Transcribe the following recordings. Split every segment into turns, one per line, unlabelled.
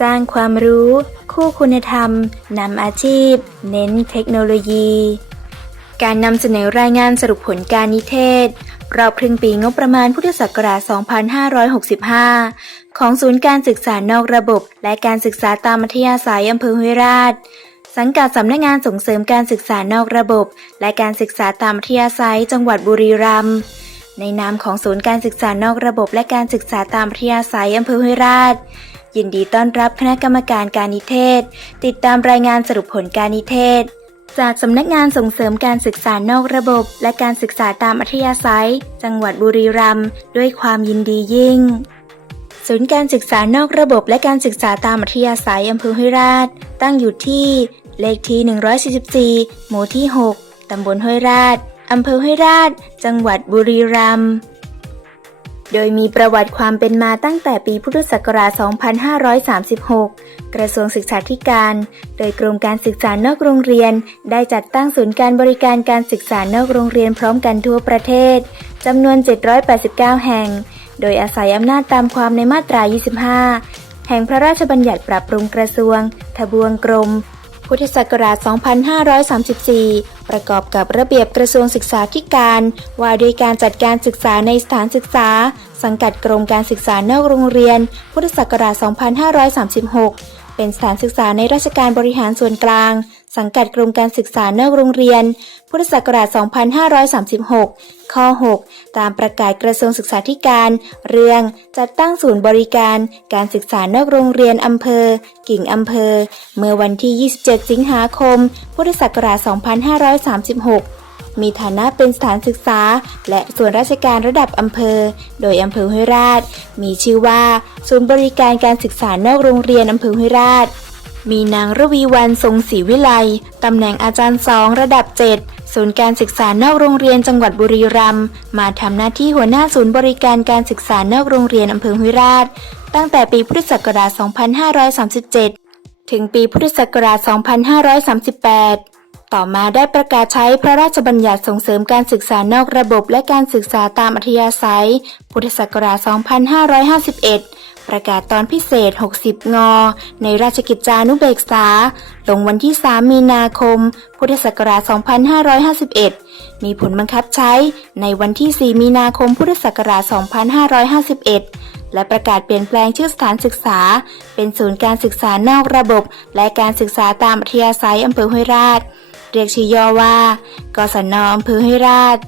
สร้างความรู้ คู่คุณธรรมนำอาชีพ เน้นเทคโนโลยี การนำเสนอรายงานสรุปผลการนิเทศรอบครึ่งปีงบประมาณพุทธศักราช 2565 ของศูนย์การศึกษานอกระบบ และการศึกษาตามมัธยาศัยอำเภอห้วยราช สังกัดสำนักงานส่งเสริมการศึกษานอกระบบ และการศึกษาตามมัธยาศัยจังหวัดบุรีรัมย์ ในนามของศูนย์การศึกษานอกระบบ และการศึกษาตามมัธยาศัยอำเภอห้วยราช ยินดีต้อนรับคณะกรรมการการนิเทศ ติดตามรายงานสรุปผลการนิเทศ จากสำนักงานส่งเสริมการศึกษานอกระบบ และการศึกษาตามอัธยาศัย จังหวัดบุรีรัมย์ด้วยความยินดียิ่ง ศูนย์การศึกษานอกระบบและการศึกษาตามอัธยาศัยอำเภอห้วยราช ตั้งอยู่ที่ เลขที่ 144 หมู่ที่ 6 ตำบลห้วยราชอำเภอห้วยราช จังหวัดบุรีรัมย์ โดยมีประวัติความเป็นมาตั้งแต่ปีพุทธศักราช 2536 กระทรวงศึกษาธิการ โดยกรมการศึกษานอกโรงเรียน ได้จัดตั้งศูนย์การบริการการศึกษานอกโรงเรียนพร้อมกันทั่วประเทศจำนวน 789 แห่ง โดยอาศัยอำนาจตามความในมาตรา 25 แห่งพระราชบัญญัติปรับปรุงกระทรวง ทบวงกรม พุทธศักราช 2534 ประกอบกับระเบียบกระทรวงศึกษาธิการ ว่าด้วยการจัดการศึกษาในสถานศึกษา สังกัดกรมการศึกษานอกโรงเรียน พุทธศักราช 2536 เป็นสถานศึกษาในราชการบริหารส่วนกลาง สังกัดกรมการศึกษานอกโรงเรียน พุทธศักราช 2536 ข้อ 6 ตามประกาศกระทรวงศึกษาธิการ เรื่องจัดตั้งศูนย์บริการ การศึกษานอกโรงเรียนอำเภอ กิ่งอำเภอ เมื่อวันที่ 27 สิงหาคม พุทธศักราช 2536มีฐานะเป็นสถานศึกษา และส่วนราชการระดับอำเภอ โดยอำเภอห้วยราช มีชื่อว่า ศูนย์บริการการศึกษานอกโรงเรียนอำเภอห้วยราช มีนางระวีวันทรงศรีวิไลตำแหน่งอาจารย์สองระดับ 7 ศูนย์การศึกษานอกโรงเรียนจังหวัดบุรีรัมย์มาทำหน้าที่หัวหน้าศูนย์บริการการศึกษานอกโรงเรียนอำเภอห้วยราช ตั้งแต่ปีพุทธศักราช 2537 ถึงปีพุทธศักราช 2538ต่อมาได้ประกาศใช้พระราชบัญญัติส่งเสริมการศึกษานอกระบบและการศึกษาตามอัธยาศัย พุทธศักราช 2551 ประกาศตอนพิเศษ 60 งอ ในราชกิจจานุเบกษา ลงวันที่ 3 มีนาคม พุทธศักราช 2551 มีผลบังคับใช้ในวันที่ 4 มีนาคม พุทธศักราช 2551 และประกาศเปลี่ยนแปลงชื่อสถานศึกษา เป็นศูนย์การศึกษานอกระบบ และการศึกษาตามอัธยาศัยอำเภอห้วยราช เรียกชื่อย่อว่า กศนอำเภอห้วยราช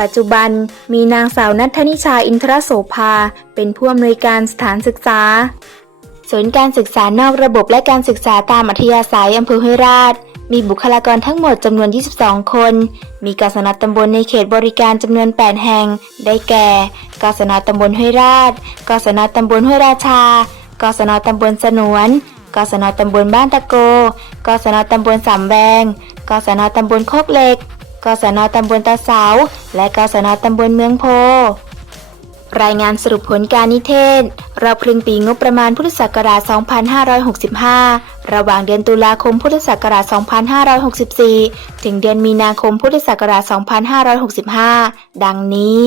ปัจจุบันมีนางสาวนัทธนิชาอินทรโสภา เป็นผู้อำนวยการสถานศึกษาศูนย์การศึกษานอกระบบและการศึกษาตามอัธยาศัยอำเภอห้วยราช มีบุคลากรทั้งหมดจำนวน 22 คน มีกศนตำบลในเขตบริการจำนวน 8 แห่ง ได้แก่กศนตำบลห้วยราชกศนตำบลห้วยราชากศนตำบลสนวนกศนตำบลบ้านตะโกกศนตำบลสามแบงกศนตำบลโคกเหล็ก กศนตำบลตาเสา และกศนตำบลเมืองโพ รายงานสรุปผลการนิเทศ รอบครึ่งปีงบประมาณพุทธศักราช 2565 ระหว่างเดือนตุลาคมพุทธศักราช 2564 ถึงเดือนมีนาคมพุทธศักราช 2565 ดังนี้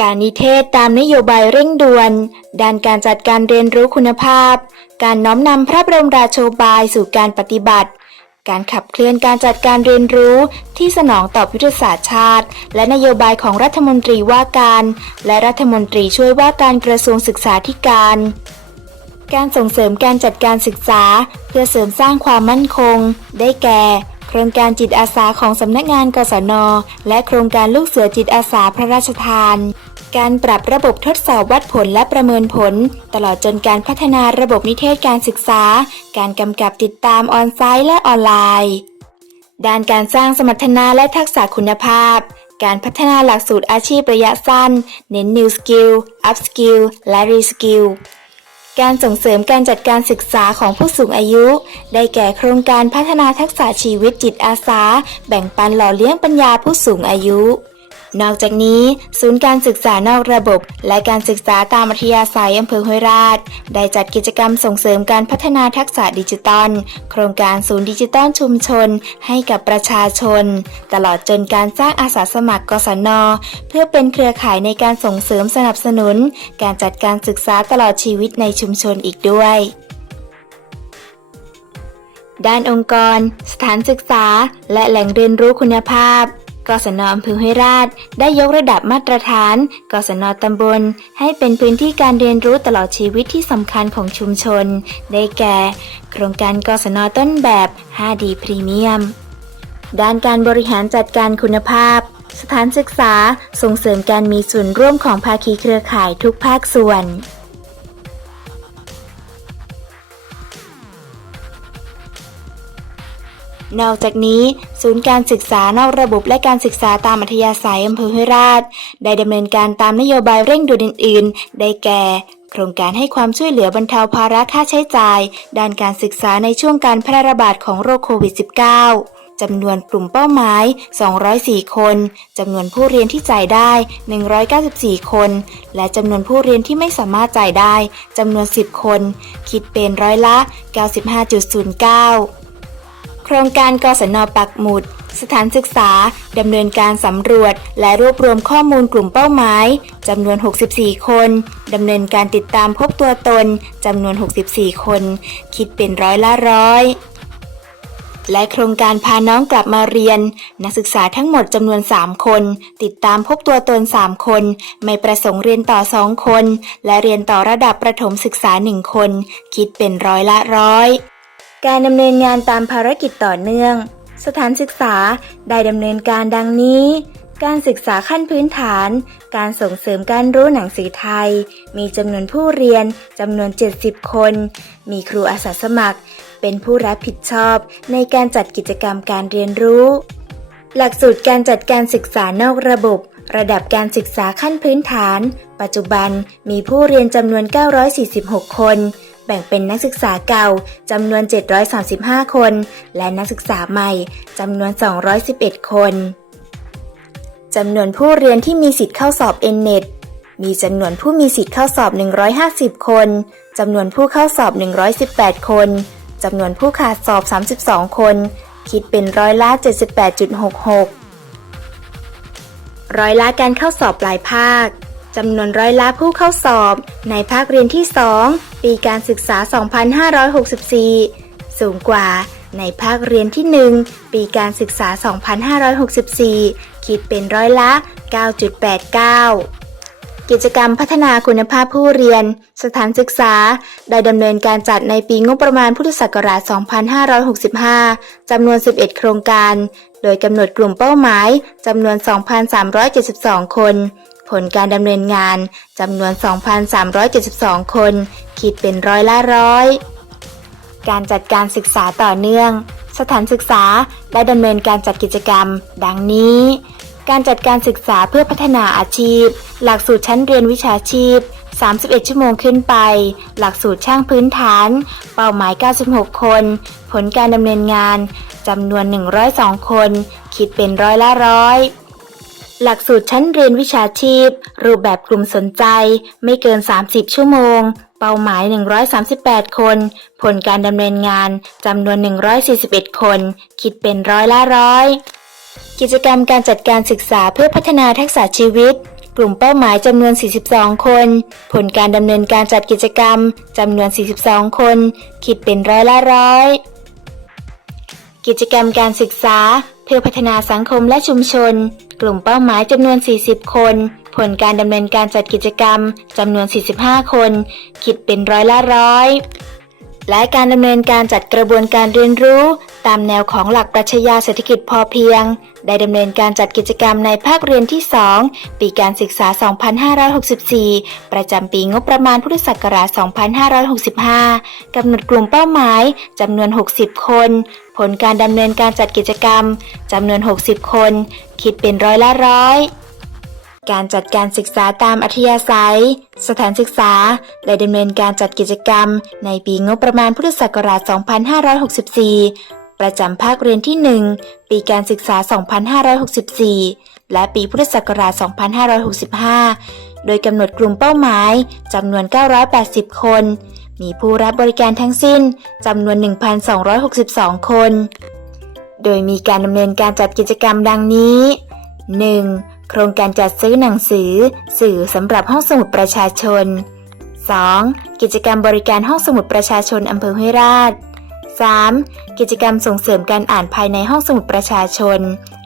การนิเทศตามนโยบายเร่งด่วน ด้านการจัดการเรียนรู้คุณภาพ การน้อมนำพระบรมราโชบายสู่การปฏิบัติ การขับเคลื่อนการจัดการเรียนรู้ที่สนองต่อยุทธศาสตร์ชาติ และนโยบายของรัฐมนตรีว่าการ และรัฐมนตรีช่วยว่าการกระทรวงศึกษาธิการ การส่งเสริมการจัดการศึกษา เพื่อเสริมสร้างความมั่นคง ได้แก่โครงการจิตอาสาของสำนักงานกศน และโครงการลูกเสือจิตอาสาพระราชทาน การปรับระบบทดสอบวัดผลและประเมินผล ตลอดจนการพัฒนาระบบนิเทศการศึกษา การกำกับติดตามออนไซต์และออนไลน์ ด้านการสร้างสมรรถนะและทักษะคุณภาพ การพัฒนาหลักสูตรอาชีพระยะสั้น เน้น New Skill Up Skill และ Reskill การส่งเสริมการจัดการศึกษาของผู้สูงอายุ ได้แก่โครงการพัฒนาทักษะชีวิตจิตอาสา แบ่งปันหล่อเลี้ยงปัญญาผู้สูงอายุ นอกจากนี้ ศูนย์การศึกษานอกระบบ และการศึกษาตามอัธยาศัยอำเภอห้วยราช ได้จัดกิจกรรมส่งเสริมการพัฒนาทักษะดิจิทัลโครงการศูนย์ดิจิทัลชุมชน ให้กับประชาชน ตลอดจนการสร้างอาสาสมัครกศน เพื่อเป็นเครือข่ายในการส่งเสริมสนับสนุน การจัดการศึกษาตลอดชีวิตในชุมชนอีกด้วยด้านองค์กร สถานศึกษา และแหล่งเรียนรู้คุณภาพ กศนอำเภอห้วยราช ได้ยกระดับมาตรฐาน กศนตำบล ให้เป็นพื้นที่การเรียนรู้ตลอดชีวิตที่สำคัญของชุมชน ได้แก่ โครงการกศนต้นแบบ 5D พรีเมียม ด้านการบริหารจัดการคุณภาพ สถานศึกษาส่งเสริมการมีส่วนร่วมของภาคีเครือข่ายทุกภาคส่วน นอกจากนี้ ศูนย์การศึกษานอกระบบและการศึกษาตามอัธยาศัยอำเภอห้วยราช ได้ดำเนินการตามนโยบายเร่งด่วนอื่น ๆ ได้แก่ โครงการให้ความช่วยเหลือบรรเทาภาระค่าใช้จ่าย ด้านการศึกษาในช่วงการแพร่ระบาดของโรคโควิด -19 จำนวนกลุ่มเป้าหมาย 204 คน จำนวนผู้เรียนที่จ่ายได้ 194 คน และจำนวนผู้เรียนที่ไม่สามารถจ่ายได้ จำนวน 10 คน คิดเป็นร้อยละ 95.09 โครงการกศนปักหมุด สถานศึกษา ดำเนินการสำรวจ และรวบรวมข้อมูลกลุ่มเป้าหมายจำนวน 64 คน ดำเนินการติดตามพบตัวตนจำนวน 64 คน คิดเป็นร้อยละร้อยและโครงการพาน้องกลับมาเรียน นักศึกษาทั้งหมดจำนวน 3 คน ติดตามพบตัวตน 3 คน ไม่ประสงค์เรียนต่อ 2 คน และเรียนต่อระดับประถมศึกษา 1 คน คิดเป็นร้อยละร้อย การดำเนินงานตามภารกิจต่อเนื่อง สถานศึกษาได้ดำเนินการดังนี้ การศึกษาขั้นพื้นฐาน การส่งเสริมการรู้หนังสือไทย มีจำนวนผู้เรียนจำนวน 70 คน มีครูอาสาสมัคร เป็นผู้รับผิดชอบในการจัดกิจกรรมการเรียนรู้ หลักสูตรการจัดการศึกษานอกระบบ ระดับการศึกษาขั้นพื้นฐาน ปัจจุบันมีผู้เรียนจำนวน 946 คน แบ่งเป็นนักศึกษาเก่าจำนวน 735 คน และนักศึกษาใหม่จำนวน 211 คนจำนวนผู้เรียนที่มีสิทธิ์เข้าสอบ N-NET มีจำนวนผู้มีสิทธิ์เข้าสอบ 150 คนจำนวนผู้เข้าสอบ 118 คนจำนวนผู้ขาดสอบ 32 คน คิดเป็นร้อยละ 78.66 ร้อยละการเข้าสอบปลายภาคจำนวนร้อยละผู้เข้าสอบในภาคเรียนที่ 2 ปีการศึกษา 2564 สูงกว่าในภาคเรียนที่ 1 ปีการศึกษา 2564 คิดเป็นร้อยละ 9.89กิจกรรมพัฒนาคุณภาพผู้เรียน สถานศึกษา ได้ดำเนินการจัดในปีงบประมาณพุทธศักราช 2565 จำนวน 11 โครงการ โดยกำหนดกลุ่มเป้าหมายจำนวน 2,372 คน ผลการดำเนินงานจำนวน 2,372 คน คิดเป็นร้อยละร้อย การจัดการศึกษาต่อเนื่อง สถานศึกษาได้ดำเนินการจัดกิจกรรม ดังนี้ การจัดการศึกษาเพื่อพัฒนาอาชีพ หลักสูตรชั้นเรียนวิชาชีพ 31 ชั่วโมงขึ้นไป หลักสูตรช่างพื้นฐาน เป้าหมาย 96 คน ผลการดำเนินงานจำนวน 102 คน คิดเป็นร้อยละร้อย หลักสูตรชั้นเรียนวิชาชีพ รูปแบบกลุ่มสนใจ ไม่เกิน 30 ชั่วโมง เป้าหมาย 138 คน ผลการดำเนินงานจำนวน 141 คน คิดเป็นร้อยละร้อย กิจกรรมการจัดการศึกษาเพื่อพัฒนาทักษะชีวิต กลุ่มเป้าหมายจำนวน 42 คน ผลการดำเนินการจัดกิจกรรมจำนวน 42 คน คิดเป็นร้อยละร้อย กิจกรรมการศึกษาเพื่อพัฒนาสังคมและชุมชน กลุ่มเป้าหมายจำนวน 40 คน ผลการดำเนินการจัดกิจกรรมจำนวน 45 คน คิดเป็นร้อยละร้อย และการดำเนินการจัดกระบวนการเรียนรู้ ตามแนวของหลักปรัชญาเศรษฐกิจพอเพียง ได้ดำเนินการจัดกิจกรรมในภาคเรียนที่ 2 ปีการศึกษา 2564 ประจำปีงบประมาณพุทธศักราช 2565 กำหนดกลุ่มเป้าหมายจำนวน 60 คน ผลการดำเนินการจัดกิจกรรมจำนวน 60 คน คิดเป็นร้อยละร้อย การจัดการศึกษาตามอัธยาศัย สถานศึกษาได้ดำเนินการจัดกิจกรรม ในปีงบประมาณพุทธศักราช 2564 ประจำภาคเรียนที่ 1 ปีการศึกษา 2564 และปีพุทธศักราช 2565 โดยกำหนดกลุ่มเป้าหมายจำนวน 980 คน มีผู้รับบริการทั้งสิ้นจำนวน 1,262 คน โดยมีการดำเนินการจัดกิจกรรมดังนี้ 1. โครงการจัดซื้อหนังสือ สื่อสำหรับห้องสมุดประชาชน 2. กิจกรรมบริการห้องสมุดประชาชนอำเภอห้วยราช 3. กิจกรรมส่งเสริมการอ่านภายในห้องสมุดประชาชน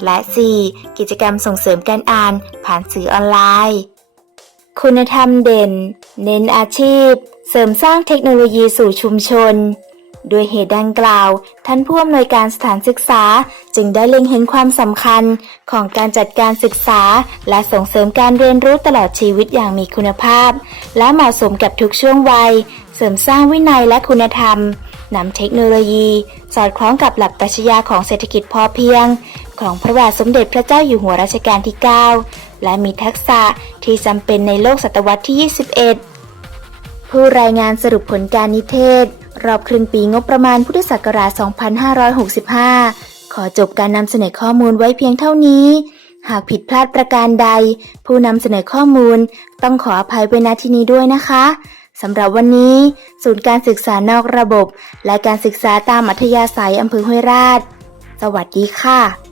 และ 4. กิจกรรมส่งเสริมการอ่านผ่านสื่อออนไลน์ คุณธรรมเด่น เน้นอาชีพ เสริมสร้างเทคโนโลยีสู่ชุมชน ด้วยเหตุดังกล่าว ท่านผู้อำนวยการสถานศึกษา จึงได้เล็งเห็นความสำคัญของการจัดการศึกษา และส่งเสริมการเรียนรู้ตลอดชีวิตอย่างมีคุณภาพ และเหมาะสมกับทุกช่วงวัย เสริมสร้างวินัยและคุณธรรมนำเทคโนโลยี สอดคล้องกับหลักปรัชญาของเศรษฐกิจพอเพียง ของพระบาทสมเด็จพระเจ้าอยู่หัวรัชกาลที่ 9 และมีทักษะที่จำเป็นในโลกศตวรรษที่ 21 ผู้รายงานสรุปผลการนิเทศ รอบครึ่งปีงบประมาณพุทธศักราช 2565 ขอจบการนำเสนอข้อมูลไว้เพียงเท่านี้ หากผิดพลาดประการใด ผู้นำเสนอข้อมูล ต้องขออภัยไว้ณที่นี้ด้วยนะคะสำหรับวันนี้ ศูนย์การศึกษานอกระบบ และการศึกษาตามอัธยาศัยอำเภอห้วยราช สวัสดีค่ะ